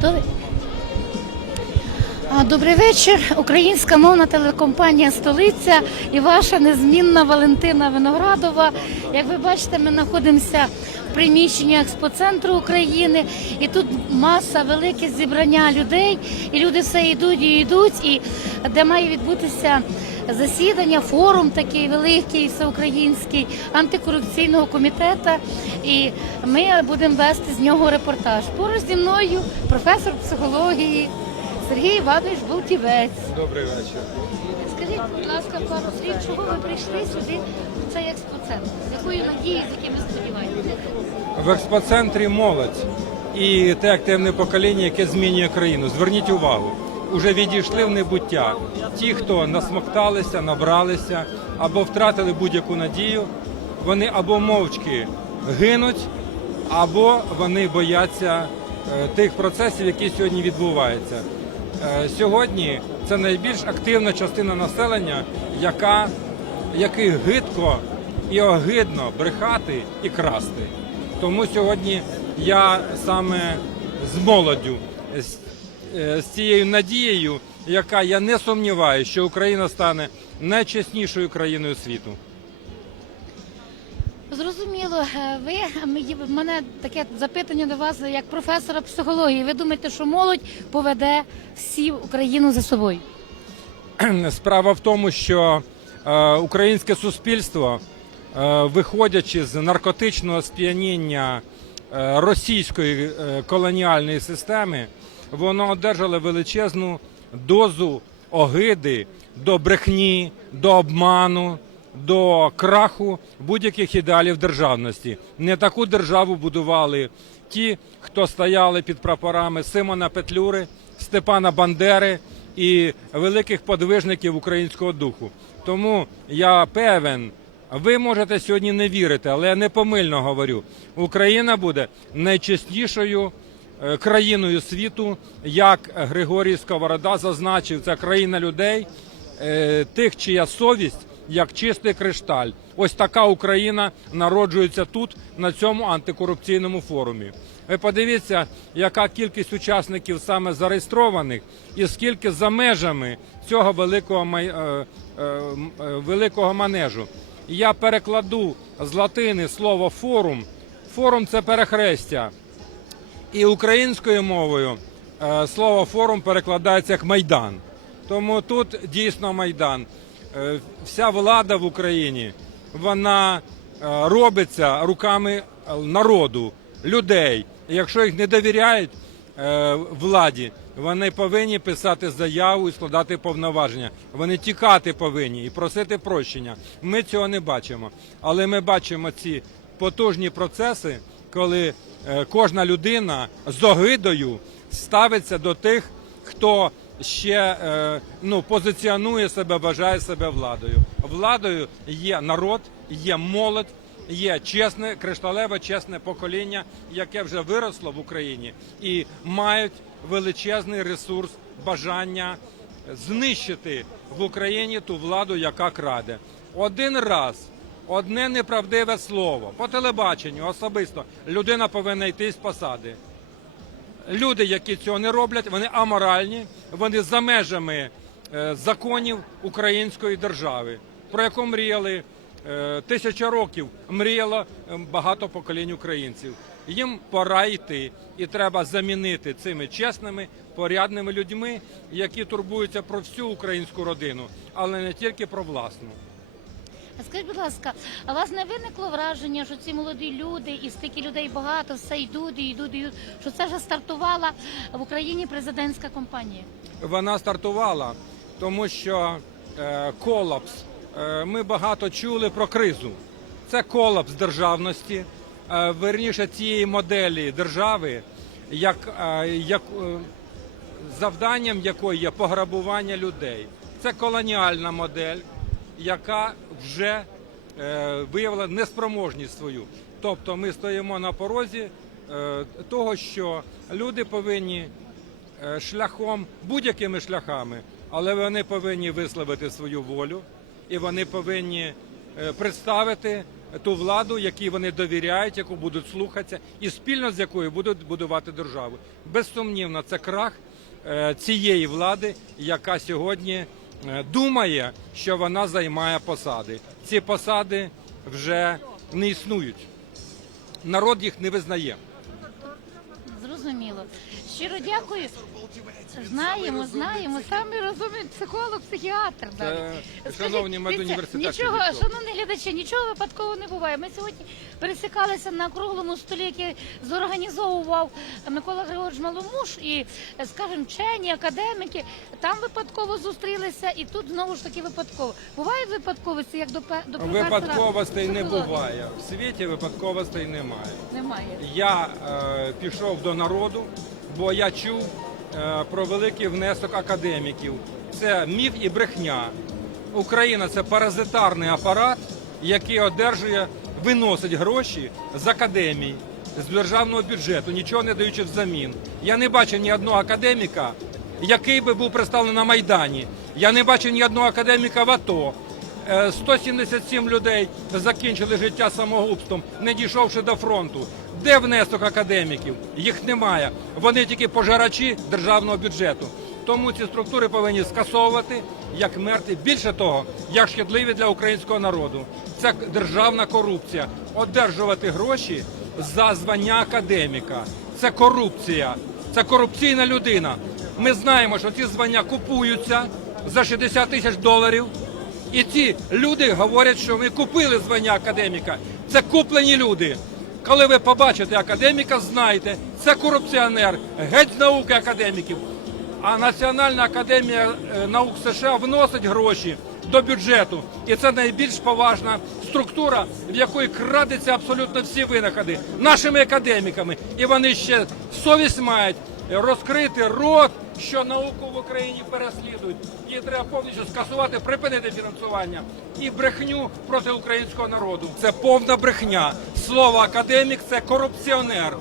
Добрий. Вечір. Українська мовна телекомпанія Столиця і ваша незмінна Валентина Виноградова. Як ви бачите, ми знаходимося в приміщенні експоцентру України, і тут маса велике зібрання людей, і люди все йдуть і йдуть, і де має відбутися засідання, форум такий великий, всеукраїнський антикорупційного комітету. І ми будемо вести з нього репортаж. Поруч зі мною професор психології Сергій Іванович Болтівець. Добрий вечір. Скажіть, будь ласка, пару слів, чого ви прийшли сюди в цей експоцентр? З якою надією, з якими сподіваннями? В експоцентрі молодь і те активне покоління, яке змінює країну. Зверніть увагу, уже відійшли в небуття. Ті, хто насмокталися, набралися або втратили будь-яку надію, вони або мовчки гинуть, або вони бояться е, тих процесів, які сьогодні відбуваються. Е, Сьогодні це найбільш активна частина населення, яка який гидко і огидно брехати і красти. Тому сьогодні я саме з молоддю, з, е, цією надією, яка я не сумніваюся, що Україна стане найчеснішою країною світу. Зрозуміло, Е, ви в мене таке запитання до вас як професора психології. Ви думаєте, що молодь поведе всі Україну за собою? Справа в тому, що е, українське суспільство, е, виходячи з наркотичного сп'яніння е, російської е, колоніальної системи, воно одержало величезну дозу огиди до брехні, до обману. До краху будь-яких ідеалів державності. Не таку державу будували ті, хто стояли під прапорами Симона Петлюри, Степана Бандери і великих подвижників українського духу. Тому я певен, ви можете сьогодні не вірити, але я непомильно говорю: Україна буде найчеснішою країною світу, як Григорій Сковорода зазначив, це країна людей, е, тих, чия совість як чистий кришталь. Ось така Україна народжується тут, на цьому антикорупційному форумі. Ви подивіться, яка кількість учасників саме зареєстрованих, і скільки за межами цього великого е, е, е, великого манежу. Я перекладу з латини слово форум. Форум це перехрестя. І українською мовою е, слово форум перекладається як майдан. Тому тут дійсно майдан. Е, Вся влада в Україні вона е, робиться руками народу, людей. І якщо їх не довіряють владі, вони повинні писати заяву і складати повноваження. Вони тікати повинні і просити прощення. Ми цього не бачимо. Але ми бачимо ці потужні процеси, коли е, кожна людина з огидою ставиться до тих, хто ще е, ну, позиціонує себе, вважає себе владою. Владою є народ, є молодь, є чесне, кришталеве, чесне покоління, яке вже виросло в Україні і мають величезний ресурс бажання знищити в Україні ту владу, яка краде. Один раз. Одне неправдиве слово по телебаченню особисто людина повинна йти з посади. Люди, які цього не роблять, вони аморальні, вони за межами е, законів української держави, про яку мріяли е, тисяча років, мріяло е, багато поколінь українців. Їм пора йти, і треба замінити цими чесними, порядними людьми, які турбуються про всю українську родину, але не тільки про власну. А Скажіть, будь ласка, а вас не виникло враження, що ці молоді люди і стільки людей багато, все йдуть і йдуть, і йдуть, що це вже стартувала в Україні президентська кампанія? вона стартувала, тому що е, колапс. Е, ми багато чули про кризу. Це колапс державності, е, верніше цієї моделі держави, як, е, як е, завданням якої є пограбування людей. Це колоніальна модель, яка вже е, виявила неспроможність свою. Тобто ми стоїмо на порозі е, того, що люди повинні е, шляхом будь-якими шляхами, але вони повинні висловити свою волю і вони повинні представити ту владу, якій вони довіряють, яку будуть слухатися, і спільно з якою будуть будувати державу. Безсумнівно, це крах цієї влади, яка сьогодні думає, що вона займає посади. Ці посади вже не існують. Народ їх не визнає. Зрозуміло. Щиро дякую. Знаємо, знаємо. Самий розумний психолог, психіатр. Навіть. шановні дивіться, Нічого, шановні глядачі, нічого випадково не буває. Ми сьогодні пересікалися на круглому столі, який зорганізовував Микола Григорович Маломуш і, скажімо, вчені, академіки. Там випадково зустрілися, і тут знову ж таки випадково. Бувають випадковості, як до, пе- до професора Випадковостей не психології? буває. В світі випадковостей немає. Немає. Я е, пішов до народу, бо я чув е, про великий внесок академіків. Це міф і брехня. Україна це паразитарний апарат, який одержує, виносить гроші з академій, з державного бюджету, нічого не даючи взамін. Я не бачив ні одного академіка, який би був представлений на Майдані. Я не бачив ні одного академіка в АТО. Е, 177 людей закінчили життя самогубством, не дійшовши до фронту. Де внесок академіків? Їх немає. Вони тільки пожирачі державного бюджету. Тому ці структури повинні скасовувати як мертві. Більше того, як шкідливі для українського народу. Це державна корупція. Одержувати гроші за звання академіка. Це корупція. Це корупційна людина. Ми знаємо, що ці звання купуються за 60 тисяч доларів. І ці люди говорять, що ми купили звання академіка. Це куплені люди. Коли ви побачите академіка, знайте, це корупціонер, геть з науки академіків. А Національна академія е, наук США вносить гроші до бюджету. І це найбільш поважна структура, в якої крадеться абсолютно всі винаходи нашими академіками. І вони ще совість мають розкрити рот, що науку в Україні переслідують. Її треба повністю скасувати, припинити фінансування і брехню проти українського народу. Це повна брехня. Слово академік це корупціонер.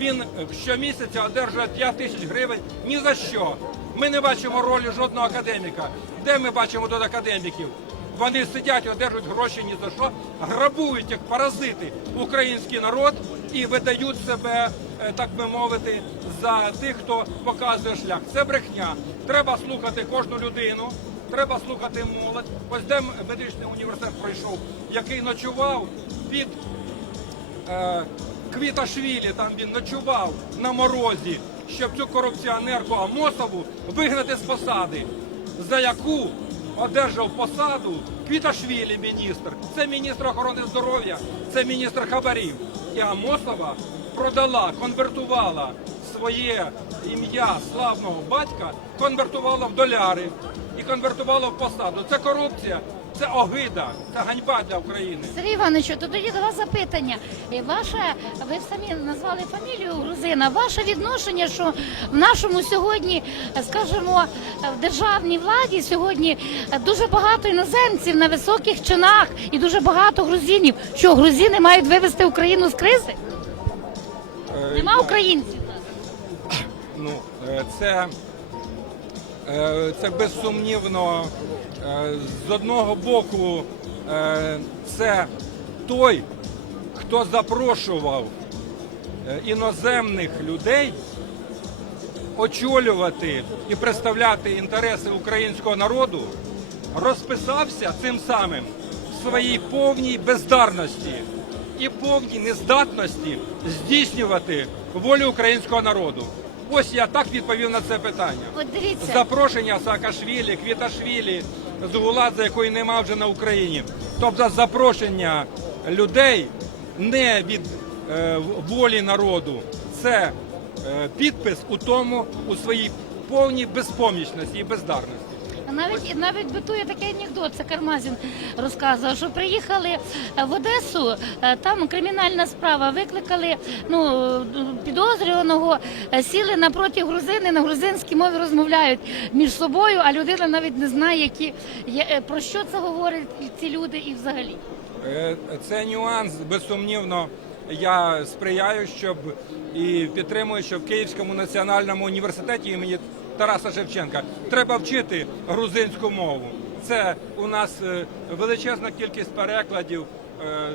Він щомісяця одержує 5 тисяч гривень ні за що. Ми не бачимо ролі жодного академіка. Де ми бачимо тут академіків? Вони сидять одержують гроші ні за що, грабують як паразити український народ і видають себе, е, так би мовити, за тих, хто показує шлях. Це брехня. Треба слухати кожну людину. Треба слухати молодь. Ось де медичний університет пройшов, який ночував під е, Квіташвілі, там він ночував на морозі, щоб цю корупціонерку Амосову вигнати з посади, за яку одержав посаду Квіташвілі міністр. Це міністр охорони здоров'я, це міністр хабарів. І Амосова продала, конвертувала своє ім'я славного батька, конвертувала в доляри і конвертувала в посаду. Це корупція, це огида, це ганьба для України. Сергій Іванович, то тоді до вас запитання. Ваше, ви самі назвали фамілію Грузина. Ваше відношення, що в нашому сьогодні, скажімо, в державній владі сьогодні дуже багато іноземців на високих чинах і дуже багато грузинів. Що грузини мають вивести Україну з кризи? Е, Нема українців. Ну, е, це, е, це безсумнівно. е, З одного боку, це той, хто запрошував іноземних людей очолювати і представляти інтереси українського народу, розписався цим самим в своїй повній бездарності і повній нездатності здійснювати волю українського народу. Ось я так відповів на це питання. От дивіться. Запрошення Саакашвілі, Квіташвілі, Зугуладзе, якої нема вже на Україні. Тобто запрошення людей не від е, волі народу. Це е, підпис у тому, у своїй повній безпомічності і бездарності. Навіть навіть битує такий анекдот, це Кармазін розказував, що приїхали е, в Одесу, е, там кримінальна справа, викликали ну, підозрюваного, е, сіли напроти грузини, на грузинській мові розмовляють між собою, а людина навіть не знає, які, про що це говорять ці люди і взагалі. Це нюанс, безсумнівно. Я сприяю, щоб і підтримую, що в Київському національному університеті імені Тараса Шевченка треба вчити грузинську мову. Це у нас е, величезна кількість перекладів. е,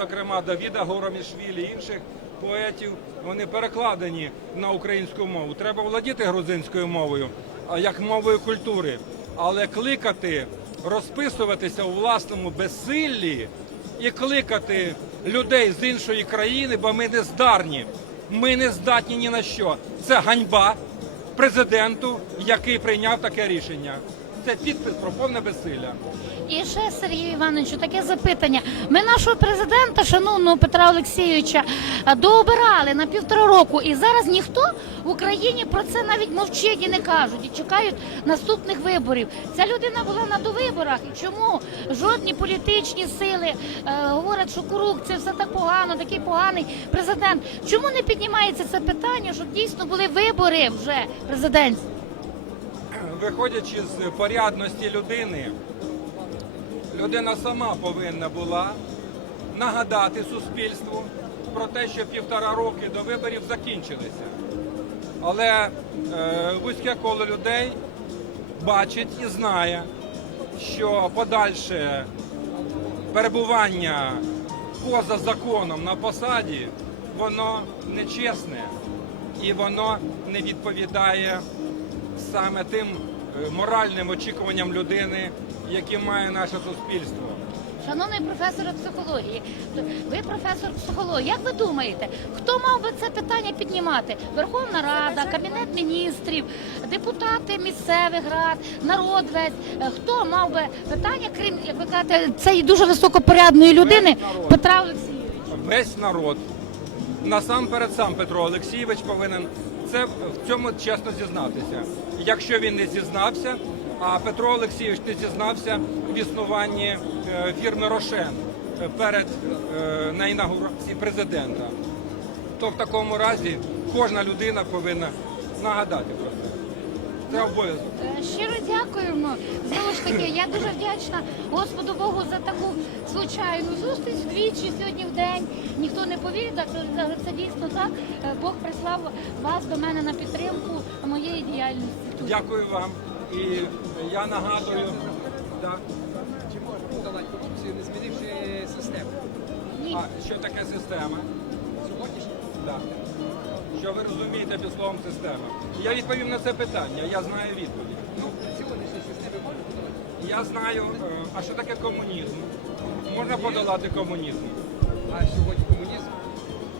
зокрема Давіда Горомішвілі, інших поетів, вони перекладені на українську мову. Треба володіти грузинською мовою, як мовою культури. Але кликати, розписуватися у власному безсиллі і кликати людей з іншої країни, бо ми не здарні. Ми не здатні ні на що. Це ганьба президенту, який прийняв таке рішення. Це підпис про повне безсилля. І ще Сергію Івановичу, таке запитання. Ми нашого президента, шановного Петра Олексійовича, е, дообирали на півтора року, і зараз ніхто в Україні про це навіть мовчить і не кажуть, і чекають наступних виборів. Ця людина була на довиборах. І чому жодні політичні сили е, говорять, що корупція все так погано, такий поганий президент? Чому не піднімається це питання, щоб дійсно були вибори вже президентські? Виходячи з порядності людини, людина сама повинна була нагадати суспільству про те, що півтора роки до виборів закінчилися. Але е, вузьке коло людей бачить і знає, що подальше перебування поза законом на посаді, воно нечесне і воно не відповідає саме тим моральним очікуванням людини, які має наше суспільство. Шановний професор психології, ви професор психології. Як ви думаєте, хто мав би це питання піднімати? Верховна Рада, Кабінет міністрів, депутати місцевих рад, народ весь. Е, Хто мав би питання, крім як ви кажете, цієї дуже високопорядної людини. Петра Олексійовича? Весь народ, насамперед сам Петро Олексійович повинен це в цьому чесно зізнатися. Якщо він не зізнався, а Петро Олексійович не зізнався в існуванні е, фірми Рошен перед е, на інаугурації президента, то в такому разі кожна людина повинна нагадати про це. Це обов'язок. Е, Щиро дякуємо. Знову ж таки, я дуже вдячна Господу Богу за таку звичайну зустріч двічі сьогодні в день. Ніхто не повірить, але це, дійсно так. Е, Бог прислав вас до мене на підтримку моєї діяльності. тут. Дякую вам. І я нагадую. Так. Чи можна подолати корупцію, не змінивши систему? Ні. А що таке система? Сьогоднішній Так. Що ви розумієте під словом система? Я відповім на це питання, я знаю відповідь. ну, сьогоднішній системі? Я знаю, е, а що таке комунізм? Можна подолати комунізм. А сьогодні комунізм?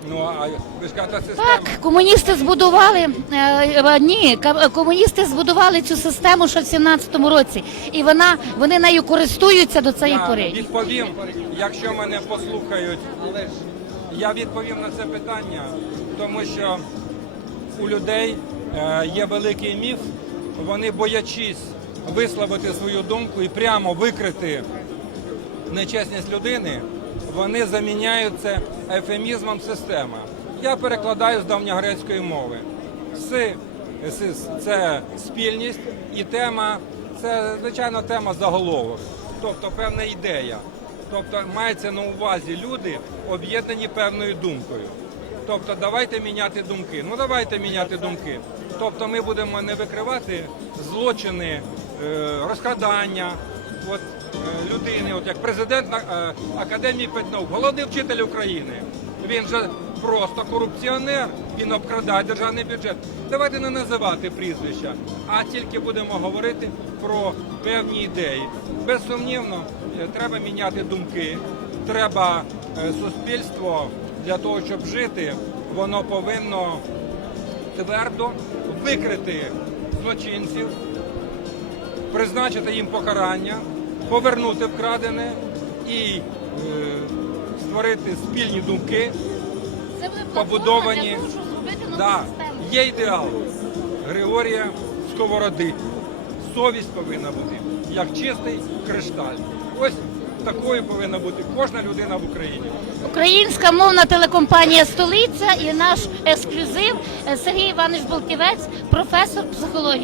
Ну а ви ж кажете, система. Так, комуністи збудували е, е, ні, ка- комуністи збудували цю систему ще в 17-му році, і вона вони нею користуються до цієї Я пори. відповім, якщо мене послухають, Але ж я відповім на це питання, тому що у людей е, є великий міф, вони боячись висловити свою думку і прямо викрити нечесність людини, вони заміняють це ефемізмом система. Я перекладаю з давньогрецької мови. Си, це спільність і тема, це звичайно тема заголовок, тобто певна ідея. Тобто мається на увазі люди, об'єднані певною думкою. Тобто давайте міняти думки. Ну давайте міняти думки. Тобто ми будемо не викривати злочини, е, розкрадання от, е, людини, от як президент е, Академії педнаук, головний вчитель України. Він же просто корупціонер, він обкрадає державний бюджет. Давайте не називати прізвища, а тільки будемо говорити про певні ідеї. Безсумнівно, треба міняти думки. Треба суспільство для того, щоб жити, воно повинно твердо викрити злочинців, призначити їм покарання, повернути вкрадене і е, створити спільні думки. Побудовані- Да, є ідеал Григорія Сковороди. Совість повинна бути як чистий кришталь. Ось такою повинна бути кожна людина в Україні. Українська мовна телекомпанія Столиця і наш ексклюзив Сергій Іванович Болтівець, професор психології.